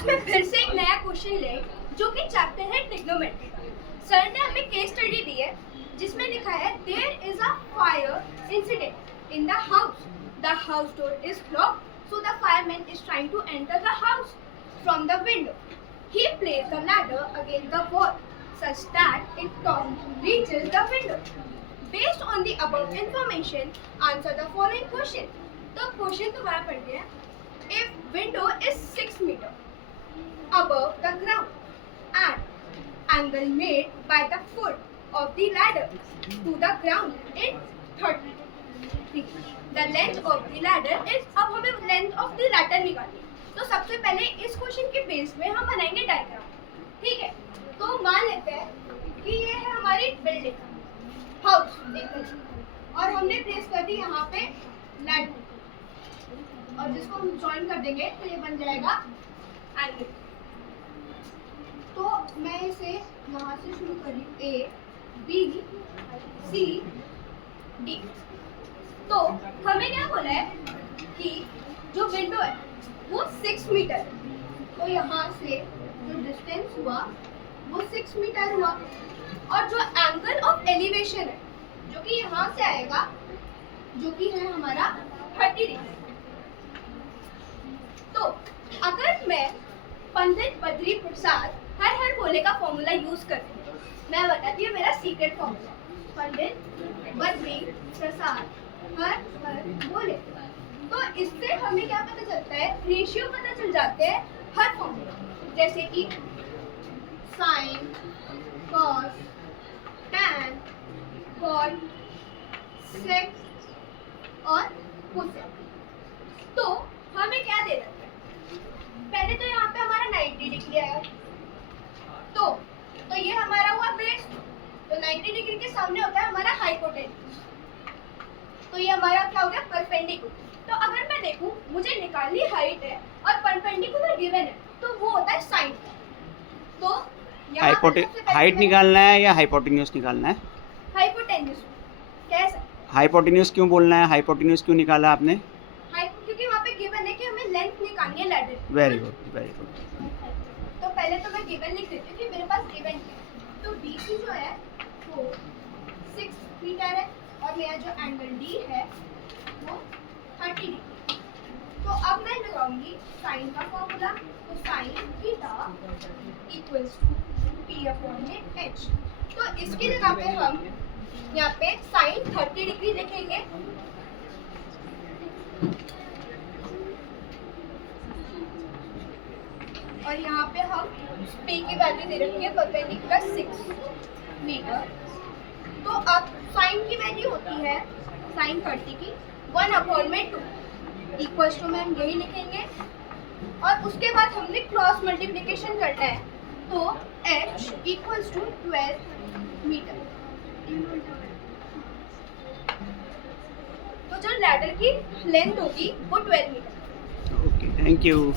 आज मैं फिर से एक नया क्वेश्चन ले जो कि चैप्टर है ट्रिग्नोमेट्री का। सर ने हमें केस स्टडी दी है जिसमें लिखा है there is a fire incident in the house. The house door is locked so the fireman is trying to enter the house from the window. He placed the ladder against the wall such that it reaches the window. Based on the above information, answer the following question. तो question तुम्हारा पढ़ते हैं. If window is 6 meter above the ground and angle made by the foot of the ladder to the ground is 30 degrees. The length of the ladder is, अब हमें length of the ladder निकालनी है. तो सबसे पहले इस question के base में हम बनाएंगे डायग्राम. ठीक है, तो मान लेते हैं कि ये है हमारी बिल्डिंग हाउस और हमने प्लेस कर दी यहाँ पे लैडर और जिसको हम जॉइन कर देंगे तो ये बन जाएगा एंगल. तो मैं इसे यहाँ से शुरू करी A B C D. तो हमें क्या बोला है कि जो विंडो है वो 6 मीटर है. तो यहाँ से जो डिस्टेंस हुआ वो 6 मीटर हुआ और जो एंगल ऑफ एलिवेशन है जो कि यहाँ से आएगा जो कि है हमारा 30 डिग्री. तो अगर मैं पंडित बद्री प्रसाद हर बोले का फॉर्मूला यूज करती हूँ, मैं बताती हूँ मेरा सीक्रेट फॉर्मूला. पंडित बद्री प्रसाद हर बोले, तो इससे हमें क्या पता चलता है, रेशियो पता चल जाते हैं हर फॉर्मूला, जैसे कि साइन, कॉस, टैन, कॉट, सेक और कोसेक. तो हमें क्या दे रखा है, पहले तो यहाँ पे हमारा 90 डिग्री आया. तो ये हमारा हुआ बेस. तो 90 डिग्री के सामने होता है हमारा हाइपोटेन्यूज. तो ये हमारा क्या हो गया, परपेंडिकुलर. तो अगर मैं देखूं मुझे निकालनी हाइट है और परपेंडिकुलर गिवन है तो वो होता है साइन. तो हाइट निकालना है या हाइपोटेन्यूज निकालना है? हाइपोटेन्यूज. कैसे हाइपोटेन्यूज क्यों बोलना है, हाइपोटेन्यूज क्यों निकाला आपने? क्योंकि वहाँ पे गिवन है कि हमें लेंथ निकालनी है ladder. Very good, very good. तो पहले तो मैं गिवन लिख देती हूँ कि मेरे पास गिवन है. तो BC जो है वो 6 मीटर है और मेरा जो एंगल D है वो 30 डिग्री. तो अब मैं लगाऊंगी साइन का फॉर्मूला. तो sine theta equals to P upon H. तो इसकी जगह पे हम यहाँ पे साइन 30 डिग्री लिखेंगे और यहाँ पे हम P की वैल्यू दे रखी है परपेंडिकुलर 6 मीटर. तो अब साइन की वैल्यू होती है साइन 30 की 1 अपॉन में 2 इक्वल्स टू में हम यही लिखेंगे और उसके बाद हमने क्रॉस मल्टीप्लिकेशन करना है. तो H इक्वल्स टू 12 मीटर. तो जो लैडर की लेंथ होगी वो 12 मीटर. Okay, thank you.